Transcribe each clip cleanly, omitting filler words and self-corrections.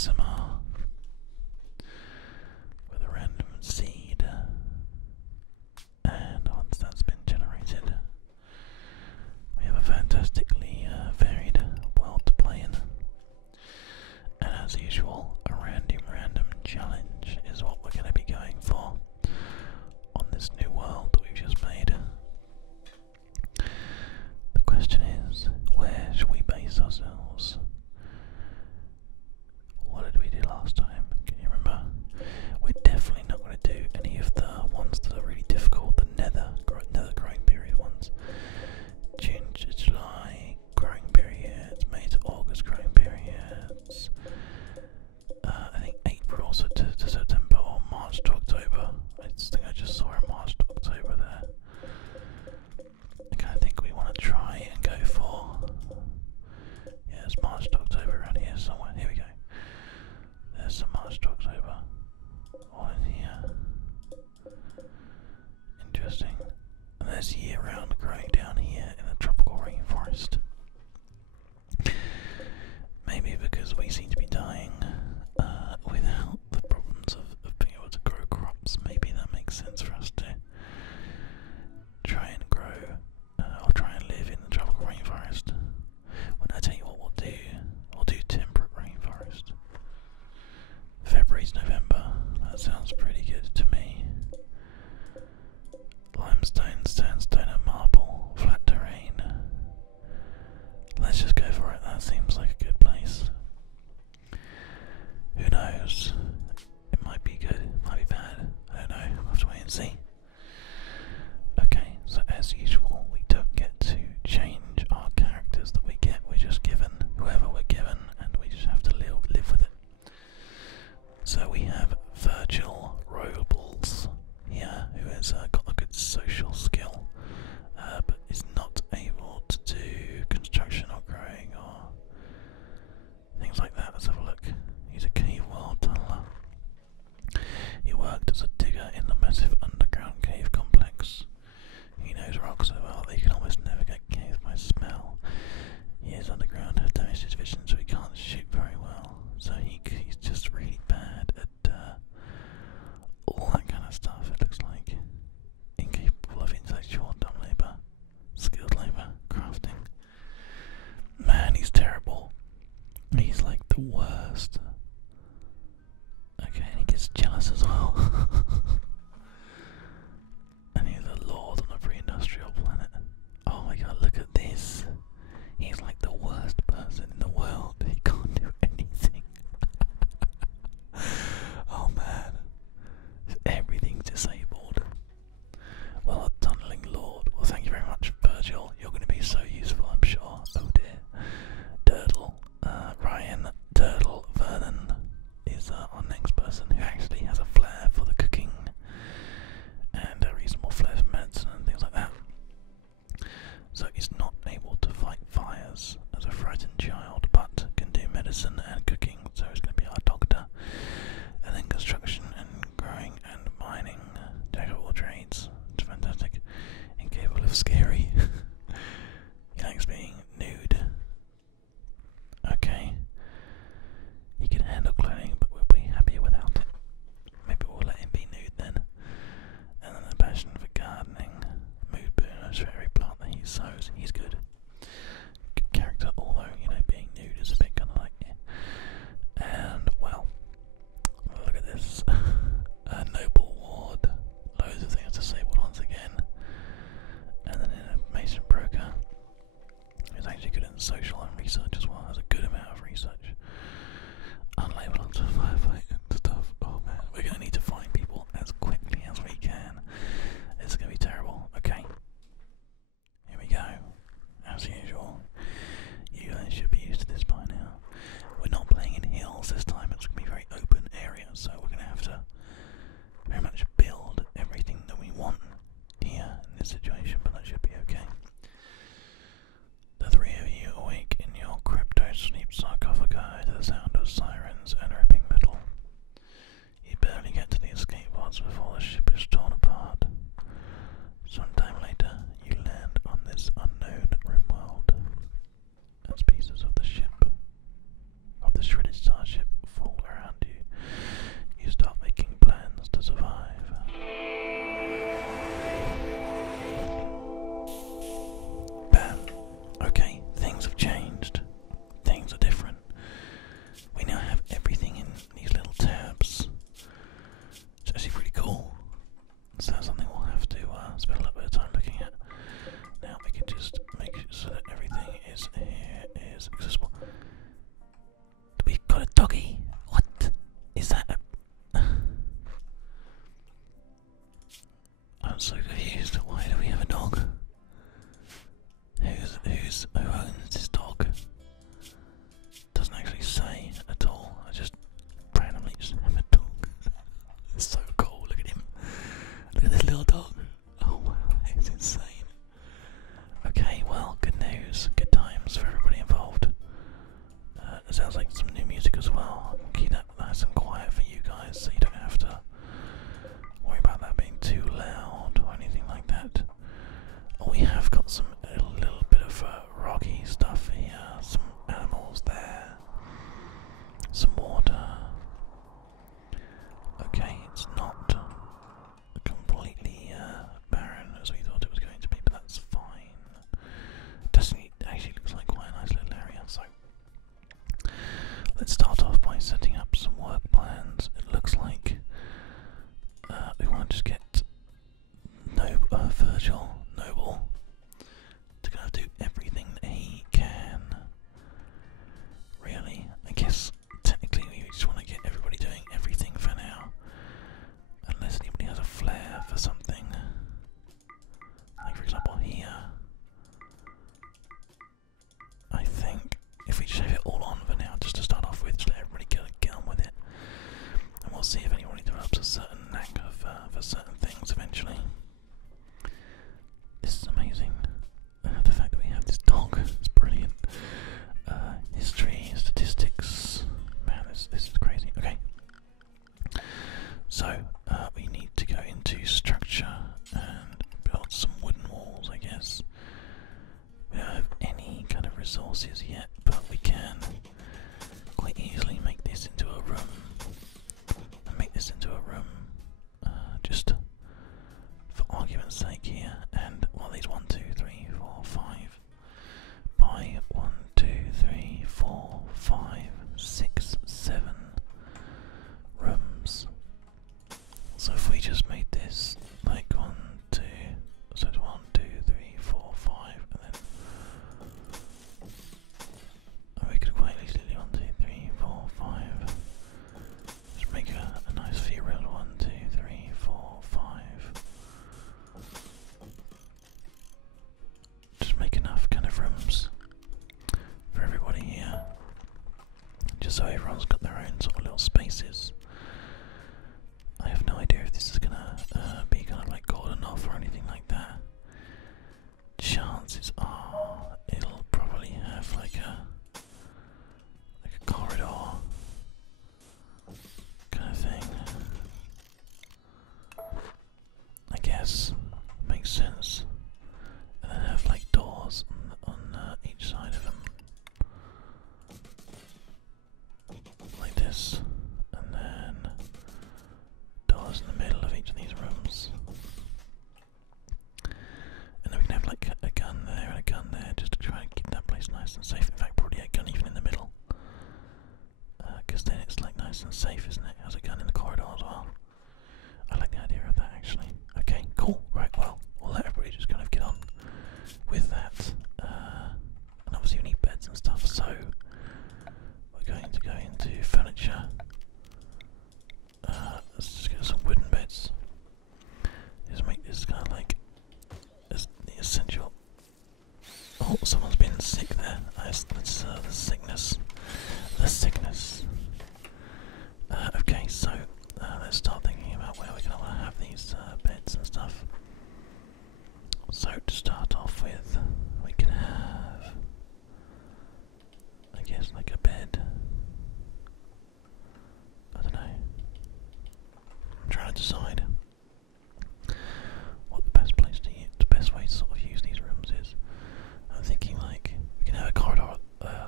ASMR with a random seed, and once that's been generated, we have a fantastically varied world to play in. And as usual, a random challenge is what we're going to be going for on this new world that we've just made. The question is, where should we base ourselves? What did we do last time? Can you remember? We're definitely not going to do any of the ones that are really difficult, the nether growing period ones. June to July growing periods, May to August growing periods. I think April to September, or March to October. I just saw a March to October there. I kind of think we want to try and go for, yeah, it's March to October around here somewhere. Here we go. There's some March to October. All in here. Interesting. And there's year-round growing down here in the tropical rainforest. Maybe because we seem to be dying without the problems of being able to grow crops. Maybe that makes sense for us to try and grow, or try and live in the tropical rainforest. Well, I tell you what we'll do temperate rainforest. February to November, that sounds pretty good to me. Limestone, sandstone and marble, flat terrain. Let's just go for it, that seems like a good place. Who knows? It might be good, it might be bad, I don't know, we'll have to wait and see. Okay, so as usual, we don't get to change our characters that we get, we're just given whoever we're given, and we just have to live with it. So we have Virgil Robles here, who has got a good social skill, but is not able to do construction or growing or things like that. Let's have a look. He's a cave world tunneler. He worked as a digger in the massive underground cave complex. He knows rocks so well that he can almost navigate caves by smell. He is underground, has damaged his vision, so he can't shoot very well. So he's just really bad at all that kind of stuff, it looks like. Incapable of intellectual dumb labour, skilled labour, crafting. Man, he's terrible. He's like the worst. Okay, and he gets jealous as well. And he's a lord on a pre-industrial planet. Oh my god, look at this. He's like the worst person in the world. He can't do anything. Oh man. Everything's disabled. Well, a tunneling lord. Well, thank you very much, Virgil. You're going to be so useful, I'm sure. Oh dear. Durdle. Ryan Durdle Vernon is our next person who actually has a flair for the cooking and a reasonable flair for medicine and things like that. So he's not able to fight fires as a frightened child, but can do medicine and cooking, so he's going to be our doctor. And then construction and growing and mining, jack of all trades. It's fantastic. Incapable of scary. He likes being nude. Okay. He can handle clothing, but we'll be happier without it. Maybe we'll let him be nude then. And then a passion for gardening. Mood burners for every plant that he sows. He's good. Good character, although, being nude is a bit kind of like, yeah. And, well, look at this. A noble ward. Loads of things disabled once again. And then in a mason broker. Who's actually good at social and research as well. Has a good amount of research. Unlabeled to firefight and stuff. Oh man, we're going to need to find people as quickly as we can. It's going to be terrible. Okay. Here we go. As usual. You guys should be used to this by now. We're not playing in hills this time. It's going to be a very open area. So we're going to have to very much build everything that we want here in this situation. But that should be okay. The three of you awake in your crypto sleep sarcophagi. is accessible. We've got a doggy. What is that? I'm so confused. Why do we have a dog? Who owns this dog? Doesn't actually say at all. I just randomly just have a dog. It's so cool. Look at him. Look at this little dog. Oh wow, it's insane. Okay, well, good news, good times for everybody involved. It sounds like some new music as well. I'll keep that nice and quiet for you guys, so you don't have to worry about that being too loud or anything like that. We have got some a little bit of rocky stuff here, some animals there, some water. Okay, it's not completely barren as we thought it was going to be, but that's fine. It actually looks like quite a nice little area, so let's start off by setting up some work plans. It looks like we want to just get Virgil Noble to kind of do everything that he can. Really, I guess technically we just want to get everybody doing everything for now, unless anybody has a flair for something. Like for example here, I think if we just have it all on for now, just to start off with, just let everybody get on with it, and we'll see if anybody develops a certain knack for certain things eventually. This is amazing. The fact that we have this dog is brilliant. History, statistics, man, this is crazy. Okay, so we need to go into structure and build some wooden walls, I guess. We don't have any kind of resources yet, but we can quite easily make this into a room. Just for argument's sake here. And well, these 1, 2, 3, 4, 5 by 1, 2, 3, 4, 5, 6, 7 rooms. So if we just made this like 1, 2, so it's 1, 2, 3, 4, 5, and then we could quite easily do 1, 2, 3, 4, 5. Just make a nice few round 1, 2, 3, 4, 5. Just make enough kind of rooms for everybody here, just so everyone's got their own sort of little spaces. I have no idea if this is gonna be kind of like cordoned enough or anything like that. Chances are it'll probably have like a corridor kind of thing. I guess makes sense. And then have like doors on each side of them, like this, and then doors in the middle of each of these rooms. And then we can have like a gun there and a gun there, just to try and keep that place nice and safe. In fact, probably a gun even in the middle, because then it's like nice and safe, isn't it? It has a gun in the corridor as well. I like the idea of that actually. Okay, cool. Right, well, we'll let everybody just kind of get on with that. And obviously we need beds and stuff, so we're going to go into furniture. Let's just get some wooden beds. Just make this kind of like the essential. Oh, someone's been sick there. That's the sickness. The sickness. Okay, so let's start thinking about where we're going to want to have these beds and stuff. So to start off with, we can have, I guess, like a bed. I don't know. I'm trying to decide what the best place to use, the best way to sort of use these rooms is. I'm thinking like we can have a corridor,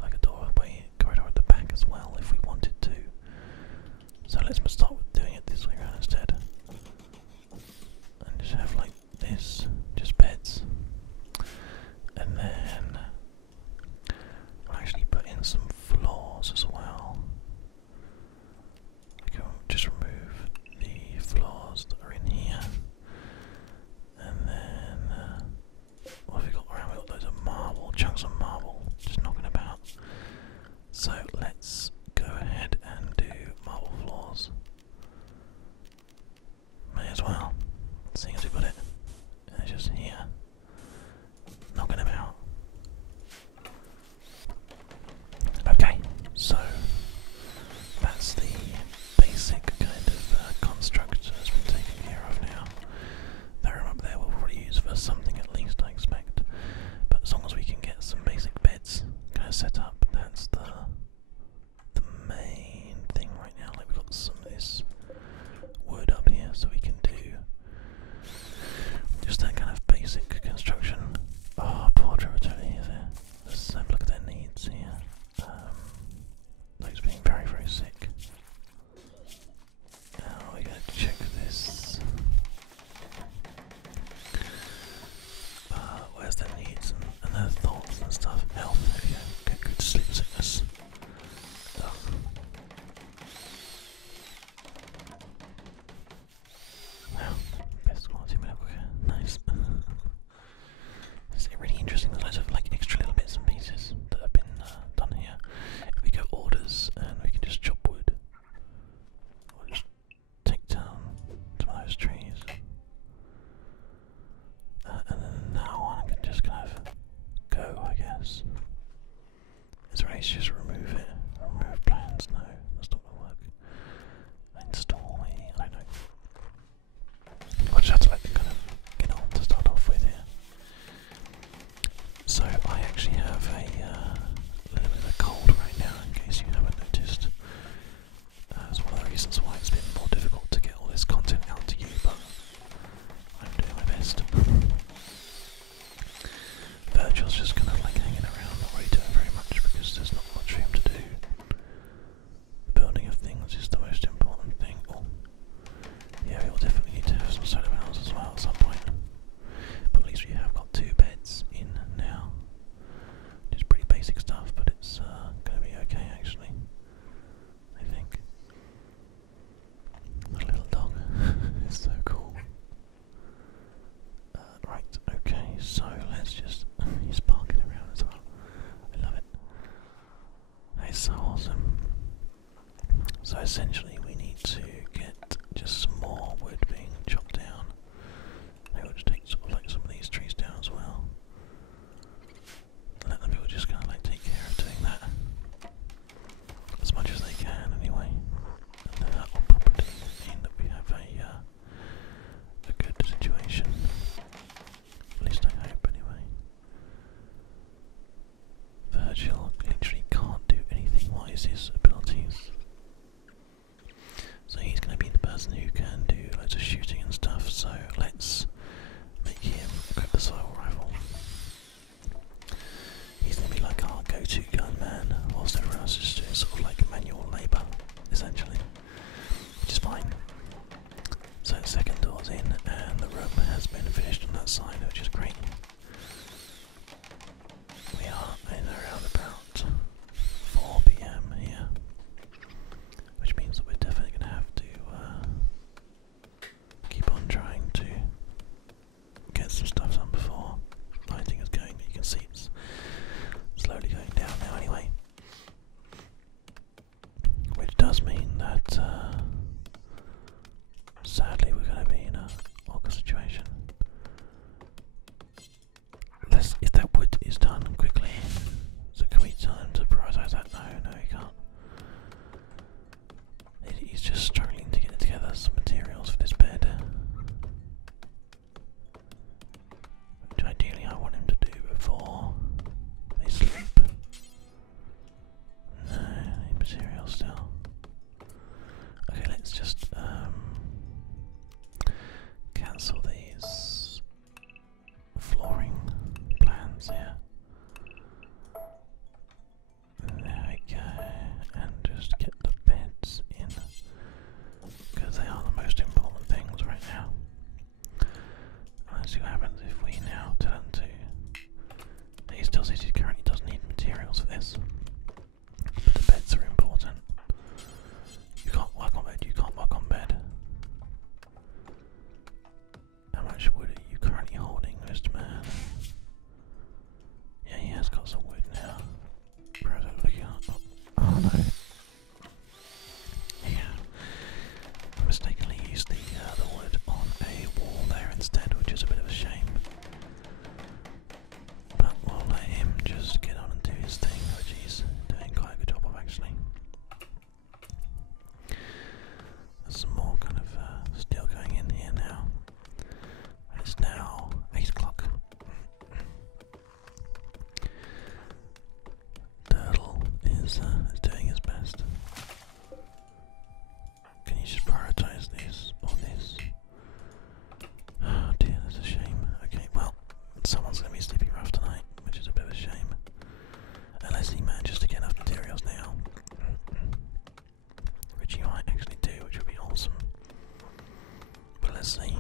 like a doorway corridor at the back as well if we set up. That's the main thing right now. Like we've got some of this wood up here, so we can do just that kind of basic construction. Oh, poor Trevor is there. Let's have a look at their needs here. Those being very, very sick. Now we're going to check this. Where's their needs and their thoughts and stuff? Health, there we go. Get good sleep sickness. Oh. Wow, best quality medical care. Nice. It's really interesting. There's loads of like extra little bits and pieces that have been done here. If we go orders and we can just chop wood, or just take down some of those trees. And then that one can just kind of go, I guess. Is there any just remove it? Remove plans? No, that's not going to work. Install maybe? I don't know. I'll just have to let them kind of get on to start off with here. So I actually have a little bit of a cold right now, in case you haven't noticed. It's one of the reasons why it's been more difficult to get all this content out to you, but I'm doing my best. Virgil's just kind of like hanging around, not really doing very much because there's not much for him to do. The building of things is the most important thing. Oh, yeah, we'll definitely need to have some solar panels as well at some point. But at least we have got 2 beds in now. Just pretty basic stuff, but it's going to be okay actually, I think. The little dog is so cool. Right, okay, so let's just... he's barking around as well. I love it. It's so awesome. So essentially we need to get just some more wood being chopped down. Maybe we'll just take sort of like some of these trees down as well. Let the people just kind of like take care of doing that as much as they can anyway. And then that will probably mean that we have a good situation. At least I hope anyway. Virgil literally can't do anything. What is his abilities? So he's going to be the person who can do loads of shooting and stuff, so let's make him equip the soil rifle. He's going to be like our go-to gunman, whilst everyone else is doing sort of like manual labour, essentially, which is fine. So second door's in, and the room has been finished on that side, which is great. We are in around about 4 PM here, which means that we're definitely going to have to keep on trying to get some stuff done before lighting is going, but you can see it's slowly going down now anyway. Which does mean that sadly we're going to be in a awkward situation. If that wood is done quickly, so can we tell him to prioritise that? No, he can't. He's just struggling to get together some materials for this bed, which ideally I want him to do before they sleep. No, I need materials still. Okay, let's just cancel these flooring plans here. There we go, and just get the beds in, because they are the most important things right now. Let's see what happens if we now tell him to... He still says he currently doesn't need materials for this, but the beds are important. You can't work on bed, you can't work on bed. How much wood are you currently holding, Mr. Man? Yeah, he has got some wood now. Where is it looking at? Oh no. Yeah. I mistakenly used the wood on a wall there instead, which is a bit of a shame. But we'll let him just get on and do his thing, which he's doing quite a good job of actually. There's some is doing his best. Can you just prioritise this or this? Oh dear, that's a shame. Okay, well, someone's going to be sleeping rough tonight, which is a bit of a shame. Unless he manages to get enough materials now. Which he might actually do, which would be awesome. But let's see.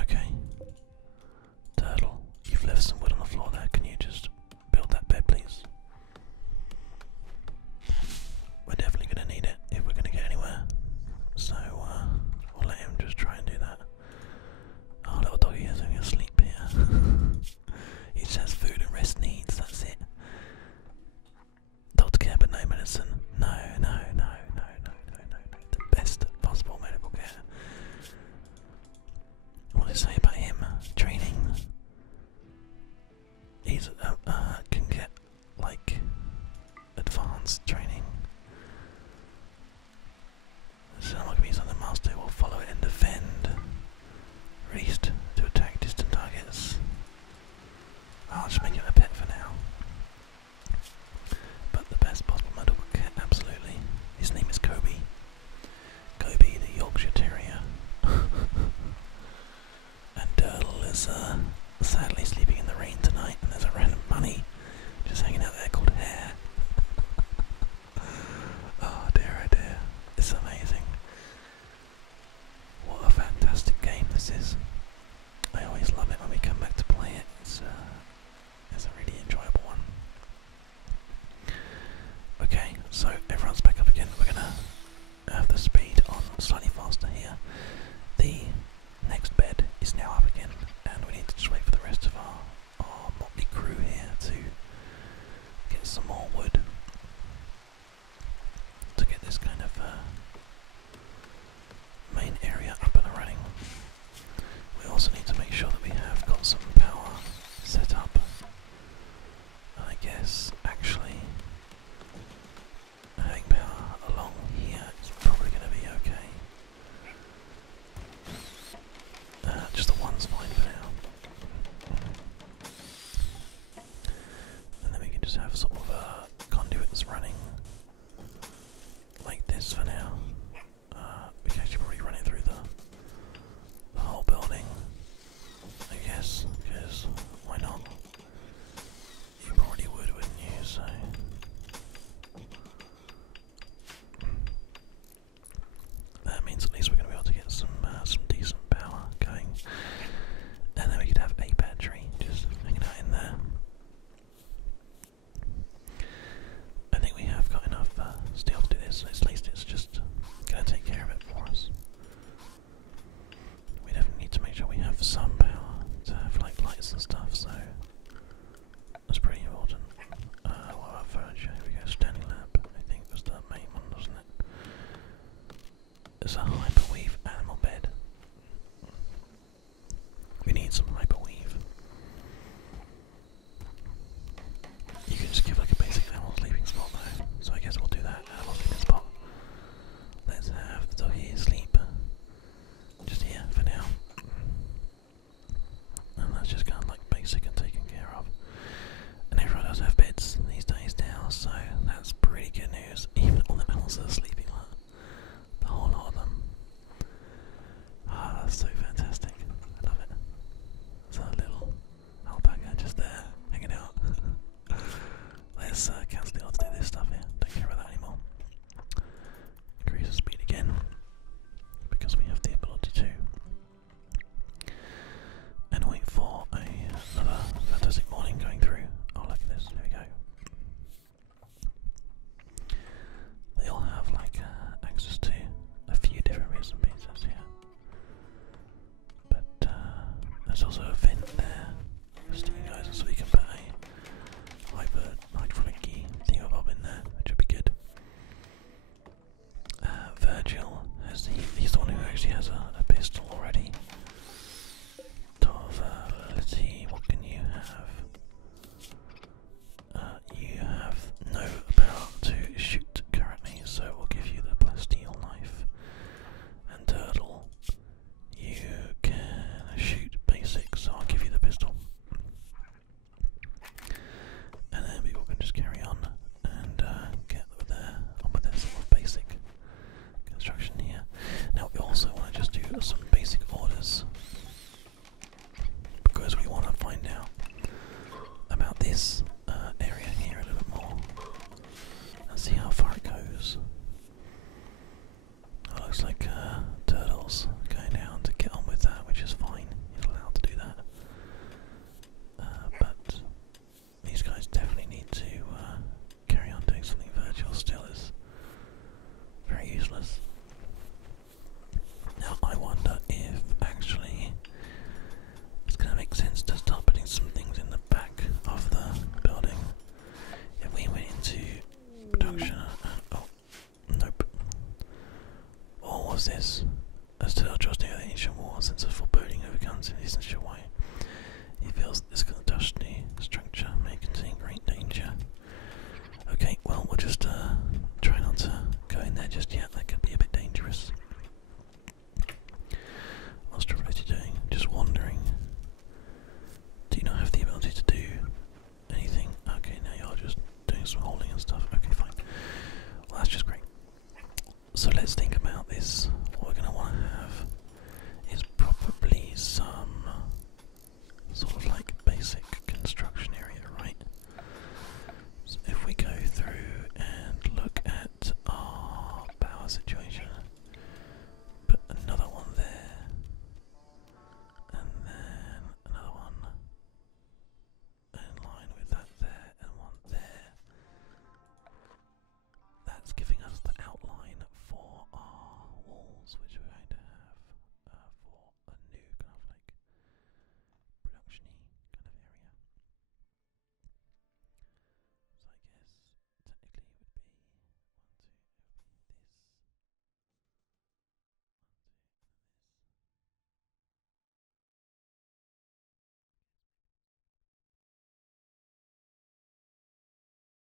Okay. Turtle, you've left some wood on the floor there. Can you just build that bed, please? We're definitely going to need it if we're going to get anywhere. So, we'll let him just try and do that. Oh, little doggy is only asleep here. He just has food and rest needs, that's it. Doctor care but no medicine. No. The best possible medical care. What does it say about him? Training. He's can get like advanced training. So I'm be something master will follow it and defend. Released to attack distant targets. I'll just make it a pet for now. But the best possible medical care, absolutely. His name is Kobe. Kobe the Yorkshire Terrier. And Dirtle is sadly sleeping in the rain tonight, and there's a random bunny just hanging out there called Hare.